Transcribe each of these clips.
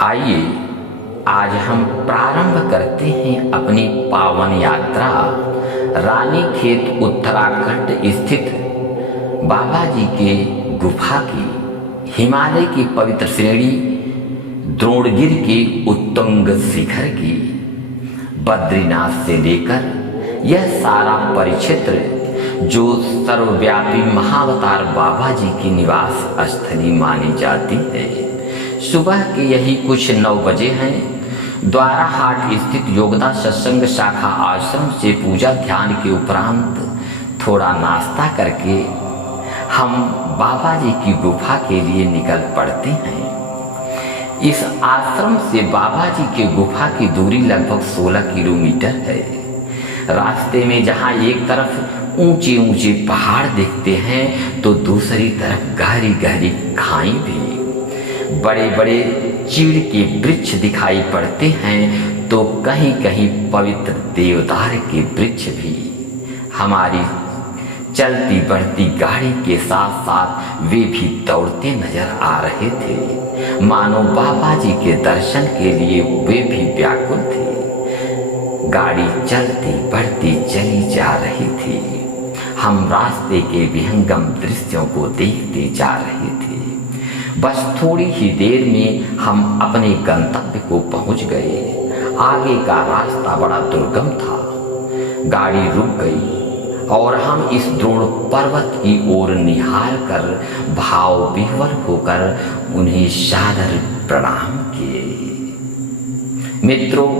आइए आज हम प्रारंभ करते हैं अपनी पावन यात्रा रानीखेत उत्तराखंड स्थित बाबा जी के गुफा की, हिमालय की पवित्र श्रेणी द्रोणगिरी के उत्तुंग शिखर की। बद्रीनाथ से लेकर यह सारा परिक्षेत्र जो सर्वव्यापी महाअवतार बाबा जी की निवास स्थली मानी जाती है। सुबह के यही कुछ 9 बजे हैं। द्वाराहाट स्थित योगदा सत्संग शाखा आश्रम से पूजा ध्यान के उपरांत थोड़ा नाश्ता करके हम बाबा जी की गुफा के लिए निकल पड़ते हैं। इस आश्रम से बाबा जी के गुफा की दूरी लगभग 16 किलोमीटर है। रास्ते में जहाँ एक तरफ ऊंचे ऊंचे पहाड़ दिखते हैं तो दूसरी तरफ गहरी गहरी खाई भी। बड़े बड़े चीड़ के वृक्ष दिखाई पड़ते हैं तो कहीं कहीं पवित्र देवदार के वृक्ष भी। हमारी चलती बढ़ती गाड़ी के साथ साथ वे भी दौड़ते नजर आ रहे थे, मानो बाबा जी के दर्शन के लिए वे भी व्याकुल थे। गाड़ी चलती बढ़ती चली जा रही थी। हम रास्ते के विहंगम दृश्यों को देखते जा रहे थे। बस थोड़ी ही देर में हम अपने गंतव्य को पहुंच गए। आगे का रास्ता बड़ा दुर्गम था। गाड़ी रुक गई और हम इस द्रोण पर्वत की ओर निहार कर भाव विह्वल होकर उन्हें सादर प्रणाम किए। मित्रों,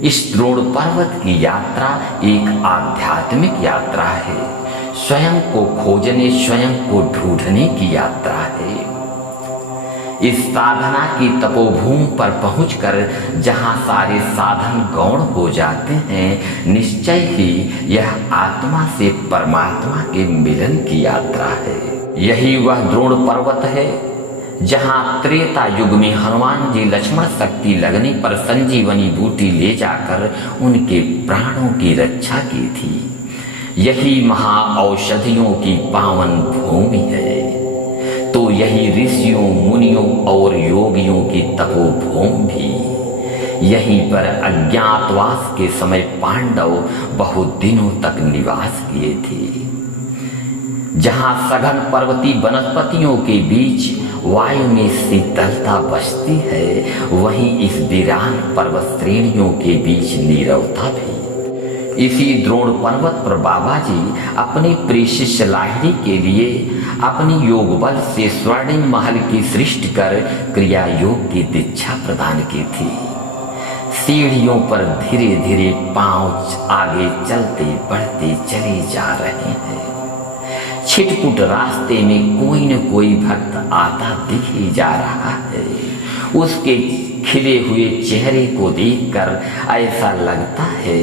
इस द्रोण पर्वत की यात्रा एक आध्यात्मिक यात्रा है। स्वयं को खोजने, स्वयं को ढूंढने की यात्रा है। इस साधना की तपोभूमि पर पहुंचकर जहां सारे साधन गौण हो जाते हैं, निश्चय ही यह आत्मा से परमात्मा के मिलन की यात्रा है। यही वह द्रोण पर्वत है जहां त्रेता युग में हनुमान जी लक्ष्मण शक्ति लगने पर संजीवनी बूटी ले जाकर उनके प्राणों की रक्षा की थी। यही महाऔषधियों की पावन भूमि है। तो यही ऋषियों, मुनियों और योगियों की तपोभूमि भी। यहीं पर अज्ञातवास के समय पांडव बहुत दिनों तक निवास किए थे। जहां सघन पर्वतीय वनस्पतियों के बीच वायु में शीतलता बसती है, वहीं इस वीरान पर्वत श्रेणियों के बीच नीरवता भी। इसी द्रोण पर्वत पर बाबा जी अपनी प्रिय शिष्य लाहिड़ी के लिए अपनी योग बल से स्वर्णिम महल की सृष्टि कर क्रिया योग की दीक्षा प्रदान की थी। सीढ़ियों पर धीरे धीरे पांव आगे चलते बढ़ते चले जा रहे हैं। छिटपुट रास्ते में कोई न कोई भक्त आता दिख ही जा रहा है। उसके खिले हुए चेहरे को देखकर ऐसा लगता है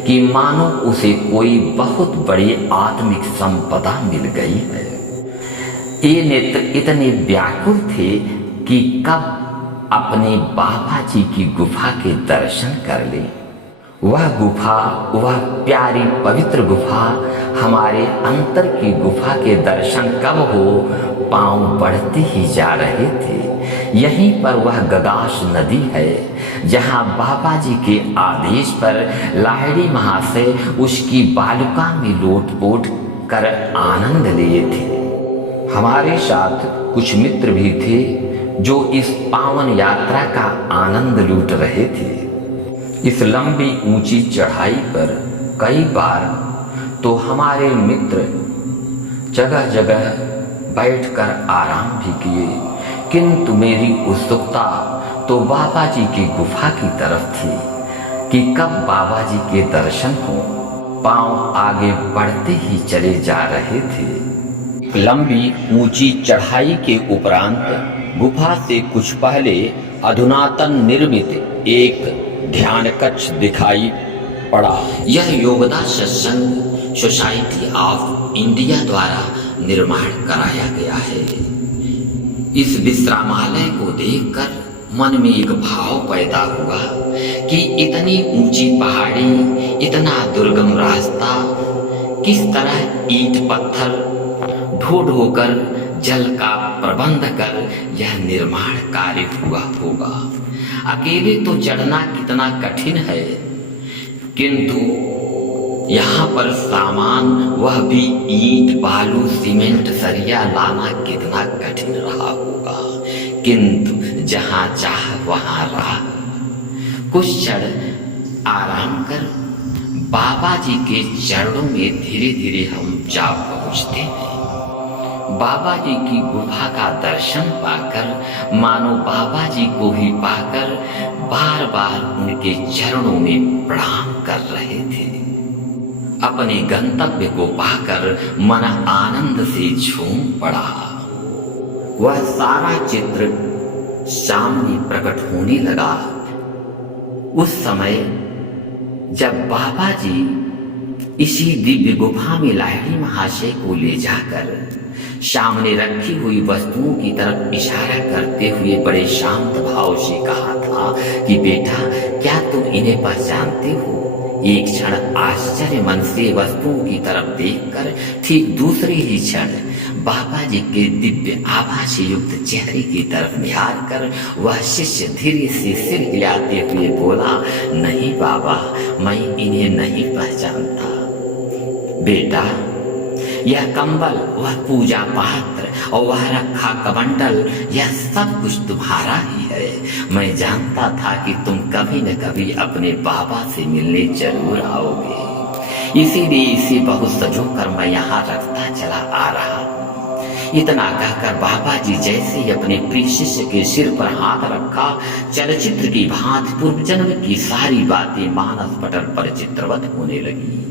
कि मानो उसे कोई बहुत बड़ी आत्मिक संपदा मिल गई है। ये नेत्र इतने व्याकुल थे कि कब अपने बाबा जी की गुफा के दर्शन कर ले। वह गुफा, वह प्यारी पवित्र गुफा, हमारे अंतर की गुफा के दर्शन कब हो, पांव बढ़ते ही जा रहे थे। यहीं पर वह गगाश नदी है जहां बाबा जी के आदेश पर लाहिड़ी महाशय उसकी बालुका में लोट-पोट कर आनंद लिए थे। हमारे साथ कुछ मित्र भी थे जो इस पावन यात्रा का आनंद लूट रहे थे। इस लंबी ऊंची चढ़ाई पर कई बार तो हमारे मित्र जगह जगह बैठकर आराम भी किए, किंतु मेरी उत्सुकता तो बाबा जी की गुफा की तरफ थी कि कब बाबा जी के दर्शन हो। पांव आगे बढ़ते ही चले जा रहे थे। लंबी ऊंची चढ़ाई के उपरांत गुफा से कुछ पहले अधुनातन निर्मित एक ध्यान कक्ष दिखाई पड़ा। यह योगदा सत्संग सोसाइटी ऑफ इंडिया द्वारा निर्माण कराया गया है। इस विश्रामालय को देखकर मन में एक भाव पैदा हुआ कि इतनी ऊंची पहाड़ी, इतना दुर्गम रास्ता, किस तरह ईंट पत्थर ढो ढो कर जल का प्रबंध कर यह निर्माण कार्य हुआ होगा। अकेले तो चढ़ना कितना कठिन है, किंतु यहाँ पर सामान, वह भी ईंट, बालू, सीमेंट, सरिया लाना कितना कठिन रहा होगा। किंतु जहाँ चाह वहाँ राह। कुछ क्षण आराम कर बाबा जी के चरणों में धीरे धीरे हम जा पहुँचते हैं। बाबा जी की गुफा का दर्शन पाकर मानो बाबा जी को ही पाकर बार बार उनके चरणों में प्रणाम कर रहे थे। अपने गंतव्य को पाकर मन आनंद से झूम पड़ा। वह सारा चित्र सामने प्रकट होने लगा। उस समय जब बाबा जी इसी दिव्य गुफा में लाहिड़ी महाशय को ले जाकर सामने रखी हुई वस्तुओं की तरफ इशारा करते हुए बड़े शांत भाव से कहा था कि बेटा, क्या तुम इन्हें पहचानते हो? एक क्षण आश्चर्य मन से वस्तुओं की तरफ देखकर ठीक दूसरे ही क्षण बाबा जी के दिव्य आभा से युक्त चेहरे की तरफ निहार कर वह शिष्य धीरे से सिर हिलाते हुए बोला, नहीं बाबा, मैं इन्हें नहीं पहचानता। बेटा, यह कंबल, वह पूजा पात्र और वह रखा कमंडल, यह सब कुछ तुम्हारा ही है। मैं जानता था कि तुम कभी न कभी अपने बाबा से मिलने जरूर आओगे, इसीलिए इसे बहुत सजोकर मैं यहाँ रखता चला आ रहा। इतना कहकर बाबा जी जैसे ही अपने प्रिय शिष्य के सिर पर हाथ रखा, चलचित्र की भांति पूर्व जन्म की सारी बातें मानस पटल पर चित्रवत होने लगी।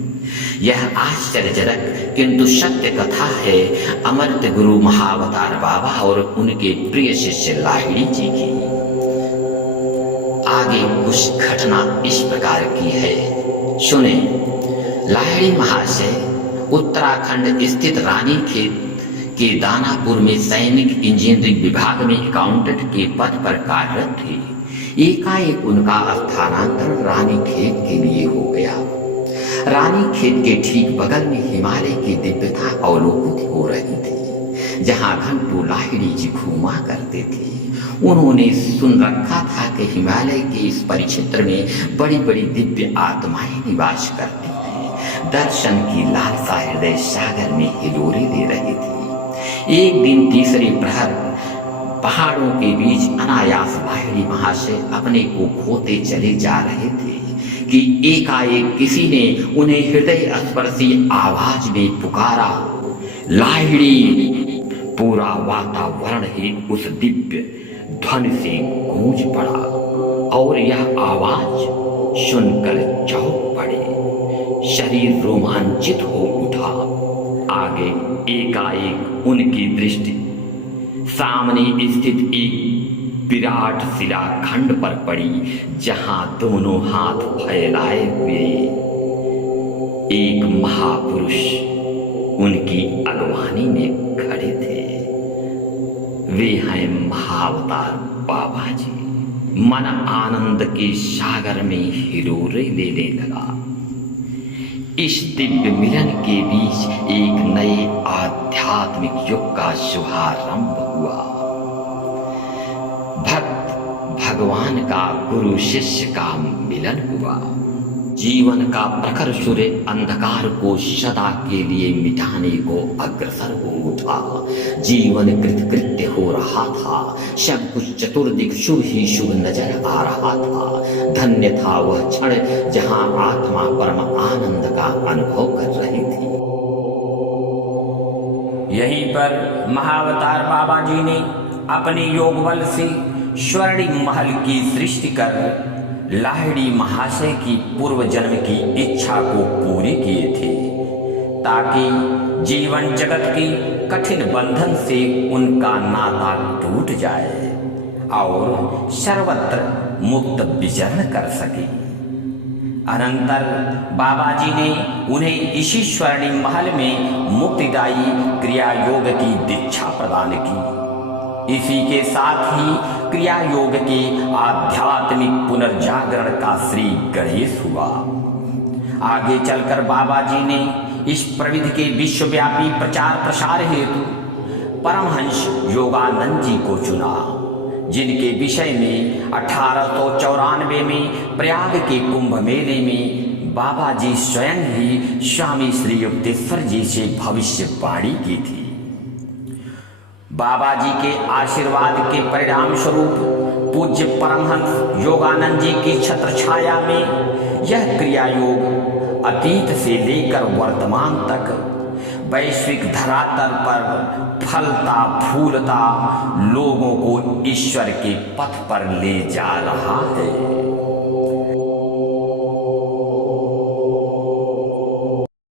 यह आश्चर्यजनक किंतु सत्य कथा है अमृत गुरु महाअवतार बाबा और उनके प्रिय शिष्य लाहिड़ी जी की। आगे कुछ घटना इस प्रकार की है, सुने। लाहिड़ी महाशय उत्तराखंड स्थित रानीखेत के दानापुर में सैनिक इंजीनियरिंग विभाग में अकाउंटेंट के पद पर कार्यरत थे। एकाएक उनका स्थानांतरण रानीखेत के लिए हो गया। रानीखेत के ठीक बगल में हिमालय की दिव्यता अवलोकित हो रही थी, जहां घंटों लाहिड़ी जी घूमा करते थे। उन्होंने सुन रखा था कि हिमालय के इस परिक्षेत्र में बड़ी बड़ी दिव्य आत्माएं निवास करती हैं। दर्शन की लालसा हृदय सागर में हिलोरे ले रही थी। एक दिन तीसरे प्रहर पहाड़ों के बीच अनायास लाहिड़ी महाशय अपने को खोते चले जा रहे थे कि एकाएक किसी ने उन्हें हृदय स्पर्शी आवाज में पुकारा, लाहिड़ी। पूरा वातावरण ही उस दिव्य ध्वनि से गूंज पड़ा और यह आवाज सुनकर चौंक पड़े। शरीर रोमांचित हो उठा। आगे एकाएक उनकी दृष्टि सामने स्थित एक विराट शिलाखंड पर पड़ी, जहां दोनों हाथ फैलाए हुए एक महापुरुष उनकी अगवानी में खड़े थे। वे हैं महाअवतार बाबा जी। मन आनंद के सागर में हिलोरे लेने लगा। इस दिव्य मिलन के बीच एक नए आध्यात्मिक युग का शुभारंभ हुआ। भक्त भगवान का गुरु शिष्य का मिलन हुआ। जीवन का प्रखर सूर्य अंधकार को सदा के लिए मिटाने को अग्रसर हो उठा। जीवन कृतकृत्य हो रहा था। सब कुछ चतुर्दिक शुभ ही शुभ नजर आ रहा था। धन्य था वह क्षण जहां आत्मा परम आनंद का अनुभव कर रही थी। यहीं पर महाअवतार बाबा जी ने अपने योग बल से स्वर्णिम महल की सृष्टि कर लाहिड़ी महाशय की पूर्व जन्म की इच्छा को पूरी किए थे, ताकि जीवन जगत के कठिन बंधन से उनका नाता टूट जाए और सर्वत्र मुक्त विचरण कर सके। अनंतर बाबा जी ने उन्हें इसी स्वर्णिम महल में मुक्तिदायी क्रिया योग की दीक्षा प्रदान की। इसी के साथ ही क्रिया योग के आध्यात्मिक पुनर्जागरण का श्री गणेश हुआ। आगे चलकर बाबा जी ने इस प्रविधि के विश्वव्यापी प्रचार प्रसार हेतु परमहंस योगानंद जी को चुना, जिनके विषय में 1894 में प्रयाग के कुंभ मेले में बाबा जी स्वयं ही स्वामी श्री युक्तेश्वर जी से भविष्यवाणी की थी। बाबा जी के आशीर्वाद के परिणाम स्वरूप पूज्य परमहंस योगानंद जी की छत्र छाया में यह क्रिया योग अतीत से लेकर वर्तमान तक वैश्विक धरातल पर फलता फूलता लोगों को ईश्वर के पथ पर ले जा रहा है।